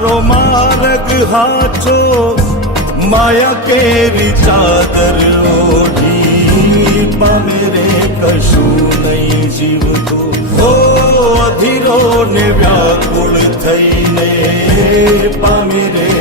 તારો માર્ગ હાચો માયા કેરી ચાદર ઓઢી પામે રે કશું નહીં જીવતું હો અધીરો ને વ્યાકુળ થઈને પામે રે